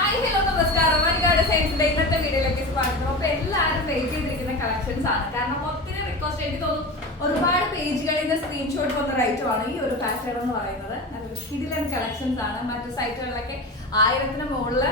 Hi hello നമസ്കാരം. മണികാട് സയൻസിന്റെ ഇന്നത്തെ വീഡിയോയിലേക്ക് സ്വാഗതം. അപ്പൊ എല്ലാവരും വെയിറ്റ് ചെയ്തിരിക്കുന്ന കളക്ഷൻസ് ആണ്. കാരണം ഒത്തിരി റിക്വസ്റ്റ് എനിക്ക് തോന്നുന്നു ഒരുപാട് പേജുകളിൽ നിന്ന് സ്ക്രീൻഷോട്ട് വന്ന റൈറ്റുമാണ് ഈ ഒരു പാറ്റേൺ എന്ന് പറയുന്നത്. നല്ലൊരു കിടിലൻ കളക്ഷൻസ് ആണ്. മറ്റു സൈറ്റുകളിലൊക്കെ 1000-ന് മുകളിൽ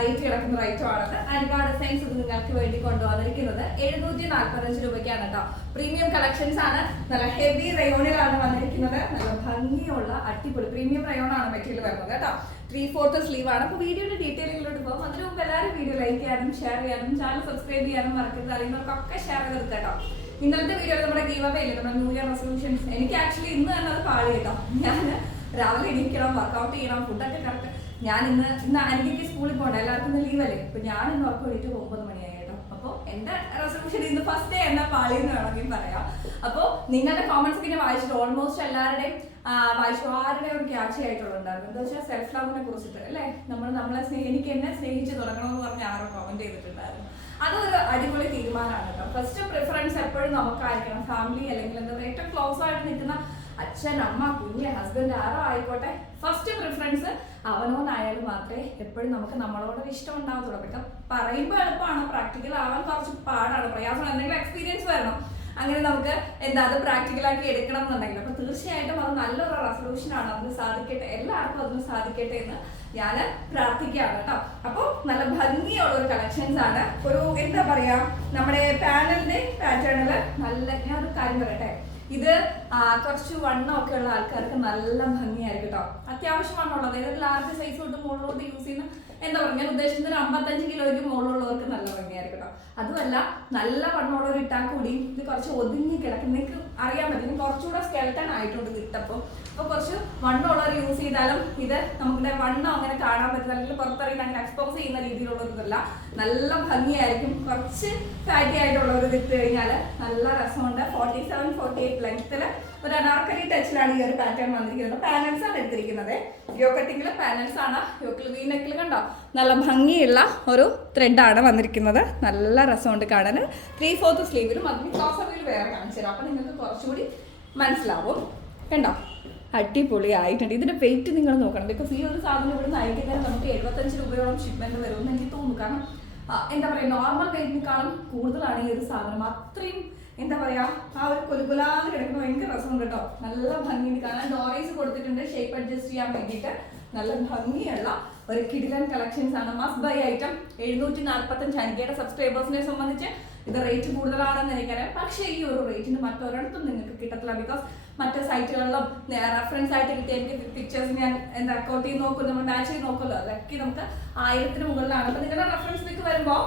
റേറ്റ് കിടക്കുന്ന റൈറ്റുമാണത്. മണികാട് സയൻസ് ഇത് നിങ്ങൾക്ക് വേണ്ടി കൊണ്ടുവന്നിരിക്കുന്നത് 745 രൂപയ്ക്കാണ് കേട്ടോ. പ്രീമിയം കളക്ഷൻസ് ആണ്. നല്ല ഹെവി റയോണിലാണ് വന്നിരിക്കുന്നത്. നല്ല ഭംഗിയുള്ള അടിപൊളി പ്രീമിയം റയോൺ ആണ് മെറ്റീരിയൽ വരുന്നത് കേട്ടോ. 3/4 സ്ലീവ് ആണ്. അപ്പോൾ വീഡിയോയുടെ ഡീറ്റെയിലുകളിലോട്ട് പോകും. അതിന് മുമ്പ് എല്ലാവരും വീഡിയോ ലൈക്ക് ചെയ്യാനും ഷെയർ ചെയ്യാനും ചാനൽ സബ്സ്ക്രൈബ് ചെയ്യാനും മറക്കരുത്. അറിയുന്നവർക്കൊക്കെ ഷെയർ ചെയ്ത് കേട്ടോ. ഇന്നലത്തെ വീഡിയോയിൽ നമ്മുടെ ഗീവ് അവേ ഇല്ല, നമ്മുടെ ന്യൂ ഇയർ റെസൊല്യൂഷൻസ്. എനിക്ക് ആക്ച്വലി ഇന്ന് തന്നെ അത് പാടി കേട്ടോ. ഞാൻ രാവിലെ എണീക്കണം, വർക്കൗട്ട് ചെയ്യണം, ഫുഡൊക്കെ കറക്റ്റ്. ഞാൻ ഇന്ന് എനിക്ക് സ്കൂളിൽ പോകണ്ട, എല്ലാവർക്കും ഇന്ന് ലീവല്ലേ. അപ്പോൾ ഞാൻ ഇന്ന് ഉറക്കം എണീറ്റ് 9 മണിയായി കേട്ടോ. അപ്പോൾ എൻ്റെ റെസൊല്യൂഷൻ ഇന്ന് ഫസ്റ്റ് ഡേ എന്നാ പാളി എന്ന് വേണമെങ്കിൽ പറയാം. അപ്പോൾ നിങ്ങളുടെ കോമൻസ് ഒക്കെ ഞാൻ വായിച്ചിട്ട് ഓൾമോസ്റ്റ് എല്ലാവരുടെയും വായിച്ചു. ആരുടെ ഒരു ക്യാച്ച് ആയിട്ടുണ്ടായിരുന്നു എന്താ വെച്ചാൽ സെൽഫ് ലവിനെ കുറിച്ചിട്ട് അല്ലേ. നമ്മളെ എനിക്ക് എന്നെ സ്നേഹിച്ച് തുടങ്ങണമെന്ന് പറഞ്ഞ് ആരോ കമന്റ് ചെയ്തിട്ടുണ്ടായിരുന്നു. അതൊരു അടിപൊളി തീരുമാനമാണ് കേട്ടോ. ഫസ്റ്റ് പ്രിഫറൻസ് എപ്പോഴും നമുക്കായിരിക്കണം. ഫാമിലി അല്ലെങ്കിൽ എന്താ പറയുക ഏറ്റവും ക്ലോസ് ആയിട്ട് നിൽക്കുന്ന അച്ഛൻ, അമ്മ, കുഞ്ഞ്, ഹസ്ബൻഡ് ആരോ ആയിക്കോട്ടെ, ഫസ്റ്റ് പ്രിഫറൻസ് അവനോനായാലും മാത്രമേ എപ്പോഴും നമുക്ക് നമ്മളോടൊരു ഇഷ്ടം ഉണ്ടാവത്തുള്ളൂ. പിന്നെ പറയുമ്പോൾ എളുപ്പമാണ്, പ്രാക്ടിക്കൽ ആവാൻ കുറച്ച് പാടാണ്, പ്രയാസമാണ്. എന്തെങ്കിലും എക്സ്പീരിയൻസ് വരണം. അങ്ങനെ നമുക്ക് അത് പ്രാക്ടിക്കലാക്കി എടുക്കണം എന്നുണ്ടെങ്കിൽ അപ്പോൾ തീർച്ചയായിട്ടും അത് നല്ലൊരു റെസൊല്യൂഷനാണ്. അതിന് സാധിക്കട്ടെ, എല്ലാവർക്കും അതിന് സാധിക്കട്ടെ എന്ന് ഞാൻ പ്രാർത്ഥിക്കുകയാണ് കേട്ടോ. അപ്പോൾ നല്ല ഭംഗിയുള്ള ഒരു കളക്ഷൻസ് ആണ്. ഒരു എന്താ പറയാ, നമ്മുടെ പാനലിന്റെ പാറ്റേണിൽ നല്ല, ഞാനൊരു കാര്യം പറയട്ടെ, ഇത് കുറച്ച് വണ്ണമൊക്കെ ഉള്ള ആൾക്കാർക്ക് നല്ല ഭംഗിയായിരിക്കും കേട്ടോ. അത്യാവശ്യം വണ്ണമുള്ളത്, അതായത് ലാർജ് സൈസ് തൊട്ട് മുകളിലോട്ട് യൂസ് ചെയ്യുന്ന എന്താ പറയുക, ഞാൻ ഉദ്ദേശിച്ചത് 55 കിലോയ്ക്ക് മുകളിലുള്ളവർക്ക് നല്ല ഭംഗിയായിരിക്കും കേട്ടോ. അതുമല്ല നല്ല വണ്ണമുള്ളവർ ഇട്ടാൽ കൂടി ഇത് കുറച്ച് ഒതുങ്ങി കിടക്കും. നിങ്ങൾക്ക് അറിയാൻ പറ്റും, കുറച്ചുകൂടെ സ്കെൽട്ടൺ ആയിട്ടുണ്ട് കിട്ടപ്പോൾ. അപ്പോൾ കുറച്ച് വണ്ണമുള്ളവർ യൂസ് ചെയ്താലും ഇത് നമുക്ക് വണ്ണം അങ്ങനെ കാണാൻ പറ്റും, അല്ലെങ്കിൽ പുറത്തിറങ്ങി അങ്ങനെ എക്സ്പോസ് ചെയ്യുന്ന രീതിയിലുള്ളവരിതല്ല, നല്ല ഭംഗിയായിരിക്കും. കുറച്ച് ഫാറ്റി ആയിട്ടുള്ളവർ ഇട്ട് കഴിഞ്ഞാൽ നല്ല രസമുണ്ട്. 47-48 ലെങ്ത്തിൽ ഒരു അനാർക്കലി ടച്ചിലാണ് ഈ ഒരു പാറ്റേൺ വന്നിരിക്കുന്നത്. പാനൽസ് ആണ് എടുത്തിരിക്കുന്നത്. യോ കട്ടിങ്ങിൽ പാനൽസ് ആണ്. യോക്കിൽ വി നെക്കിൽ കണ്ടോ നല്ല ഭംഗിയുള്ള ഒരു ത്രെഡാണ് വന്നിരിക്കുന്നത്. നല്ല രസമുണ്ട് കാണാൻ. 3/4 സ്ലീവിലും അതിന് ക്ലോസറിൽ വേറെ കാണിച്ചു തരാം. അപ്പം നിങ്ങൾക്ക് കുറച്ചുകൂടി മനസ്സിലാവും. കണ്ടോ അടിപൊളി ആയിട്ടുണ്ട്. ഇതിന്റെ വെയിറ്റ് നിങ്ങൾ നോക്കണം. ബിക്കോസ് ഈ ഒരു സാധനം ഇവിടെ നിന്ന് അയക്കുന്നതിന് നമുക്ക് 75 രൂപയോളം ഷിപ്മെന്റ് വരുമെന്ന് എനിക്ക് തോന്നുന്നു. കാരണം എന്താ പറയുക, നോർമൽ വെയിറ്റിനേക്കാളും കൂടുതലാണ് ഈ ഒരു സാധനം. അത്രയും എന്താ പറയാ, ആ ഒരു കൊലുകുലാന്ന് കിടക്കുന്ന ഭയങ്കര രസമുണ്ട് കേട്ടോ. നല്ല ഭംഗിയുണ്ട് കാണാൻ. ഡോറീസ് കൊടുത്തിട്ടുണ്ട് ഷേപ്പ് അഡ്ജസ്റ്റ് ചെയ്യാൻ വേണ്ടിയിട്ട്. നല്ല ഭംഗിയുള്ള ഒരു കിടിലൻ കളക്ഷൻസ് ആണ്. Must by item. 745 അനികയുടെ സബ്സ്ക്രൈബേഴ്സിനെ സംബന്ധിച്ച് ഇത് റേറ്റ് കൂടുതലാണെന്ന് എനിക്കറിയാം. പക്ഷേ ഈ ഒരു റേറ്റിന് മറ്റൊരിടത്തും നിങ്ങൾക്ക് കിട്ടത്തില്ല. ബിക്കോസ് മറ്റു സൈറ്റുകളിലും റെഫറൻസ് ആയിട്ട് കിട്ടിയ എനിക്ക് പിക്ചേഴ്സ് ഞാൻ എന്താ അക്കൗണ്ട് ചെയ്ത് നോക്കും, നമ്മൾ മാച്ച് ചെയ്ത് നോക്കുമല്ലോ, അതൊക്കെ നമുക്ക് 1000-ന് മുകളിലാണ്. അപ്പോൾ നിങ്ങളുടെ റെഫറൻസിലേക്ക് വരുമ്പോൾ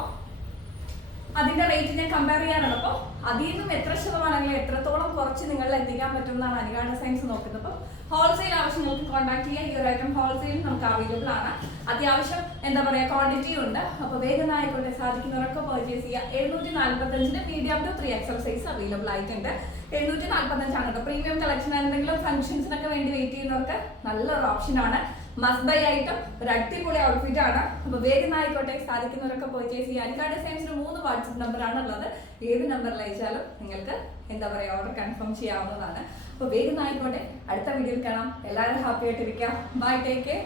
അതിന്റെ റേറ്റ് ഞാൻ കമ്പയർ ചെയ്യാറുണ്ട്. അപ്പോൾ അതിൽ നിന്നും എത്ര ശതമാനം അല്ലെങ്കിൽ എത്രത്തോളം കുറച്ച് നിങ്ങളിൽ എത്തിക്കാൻ പറ്റുമെന്നാണ് മണികാട് സയൻസ് നോക്കുന്നത്. അപ്പോൾ ഹോൾസെയിൽ ആവശ്യങ്ങൾക്ക് കോൺടാക്ട് ചെയ്യാൻ ഈ ഒരു ഐറ്റം ഹോൾസെയിൽ നമുക്ക് അവൈലബിൾ ആണ്. അത്യാവശ്യം എന്താ പറയുക ക്വാണ്ടിറ്റി ഉണ്ട്. അപ്പോൾ വേഗമായിക്കോട്ടെ സാധിക്കുന്നവരൊക്കെ പർച്ചേസ് ചെയ്യുക. 745-ന് medium to 3XL size available ആയിട്ടുണ്ട്. 745 ആണ് കേട്ടോ. പ്രീമിയം കളക്ഷൻ എന്തെങ്കിലും ഫംഗ്ഷൻസിനൊക്കെ വേണ്ടി വെയിറ്റ് ചെയ്യുന്നവർക്ക് നല്ലൊരു ഓപ്ഷനാണ്. Must by item. ഒരു അടിപൊളി ഔട്ട്ഫിറ്റ് ആണ്. അപ്പോൾ വേഗമായിക്കോട്ടെ സാധിക്കുന്നവരൊക്കെ പർച്ചേസ് ചെയ്യുക. മണികാട് സയൻസിന് 3 വാട്സപ്പ് നമ്പറാണ് ഉള്ളത്. ഏത് നമ്പറിൽ അയച്ചാലും നിങ്ങൾക്ക് എന്താ പറയുക ഓർഡർ കൺഫേം ചെയ്യാവുന്നതാണ്. അപ്പോൾ വേഗമായിക്കോട്ടെ. അടുത്ത വീഡിയോയിൽ കാണാം. എല്ലാവരും ഹാപ്പി ആയിട്ടിരിക്കാം. Bye, take care.